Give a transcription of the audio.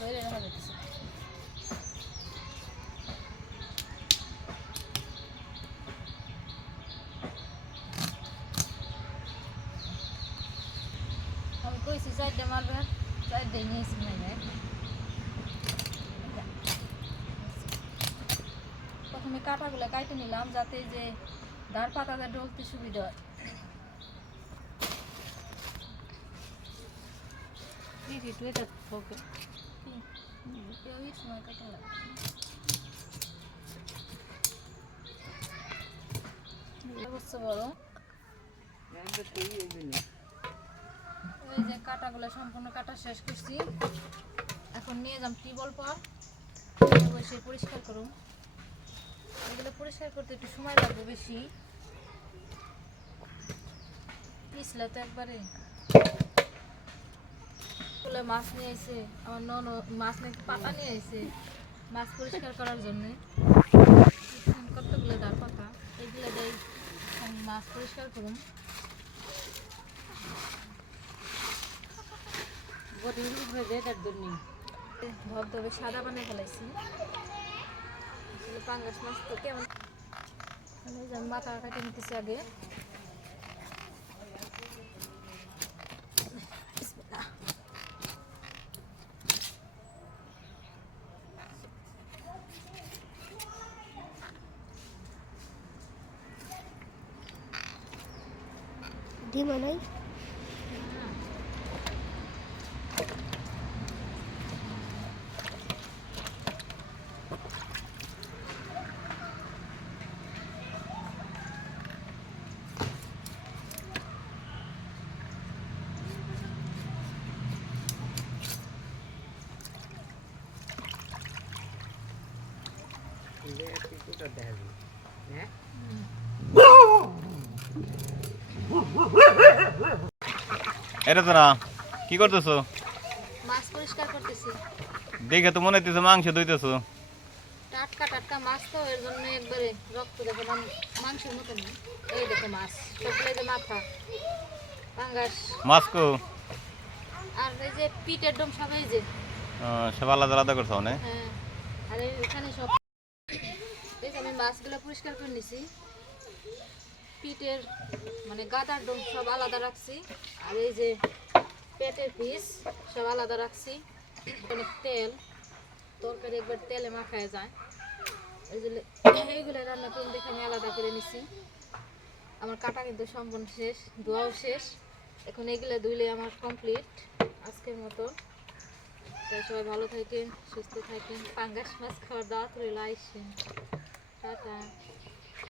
ধরে রাখা যাচ্ছে। আমি কইছি 4টা মারবে, 4টাই নিয়েছি না। প্রথমে কাঁটাগুলো কাটে নিলাম যাতে যে দাঁড় পাতাটা ডলতে সুবিধা হয়। সময় কাটা লাগবে বড়। ওই যে কাটাগুলো সম্পূর্ণ কাটা শেষ করছি, এখন নিয়ে যাম টিউবওয়েল পর বসে পরিষ্কার করুন। এগুলো পরিষ্কার করতে একটু সময় লাগবে বেশি, পিছলে তো একবারে। মাছ নিয়ে এসে আমার নন মাছ নাকি পাতা নিয়ে এসে মাছ পরিষ্কার করার জন্য। কতগুলো দাঁড় পাতা এইগুলো দেয় মাছ পরিষ্কার করুন। ধবধবে সাদা বানিয়ে ফেলাইছি। পাঙ্গাস মাছ তো কেমন মাথা কাটে নিতেছি আগে। ডিমা নাই এটা তো না, কি করতেছো? মাছ পরিষ্কার করতেছি। দেখে তো মনে হইতেছে মাংস ধুইতেছো। টাটকা টাটকা মাছ তো এর জন্য একবারে রক্ত দেখো মাংসের মতন। এই দেখো মাছ সবগুলো যে মাথা পাঙ্গাস মাছ কো? আর এই যে পিটের ডোম সব এই যে সব আলাদা আলাদা করছো না? হ্যাঁ। আর এখানে সব এই যে আমি মাছগুলো পরিষ্কার করে নিছি। পিটের মানে গাদার ডোম সব আলাদা রাখছি, আর এই যে পেটের পিস সব আলাদা রাখছি। অনেক তেল, তরকারি একবার তেলে মাখায় যায়। এইগুলো রান্না করুন দেখে আমি আলাদা করে নিছি। আমার কাটা কিন্তু সম্পূর্ণ শেষ, ধোয়াও শেষ। এখন এগুলো ধুইলে আমার কমপ্লিট আজকের মতো। তাই সবাই ভালো থাকেন, সুস্থ থাকেন। পাঙ্গাস মাছ খাওয়ার দাওয়াত রইল, আইসেন। টাটা।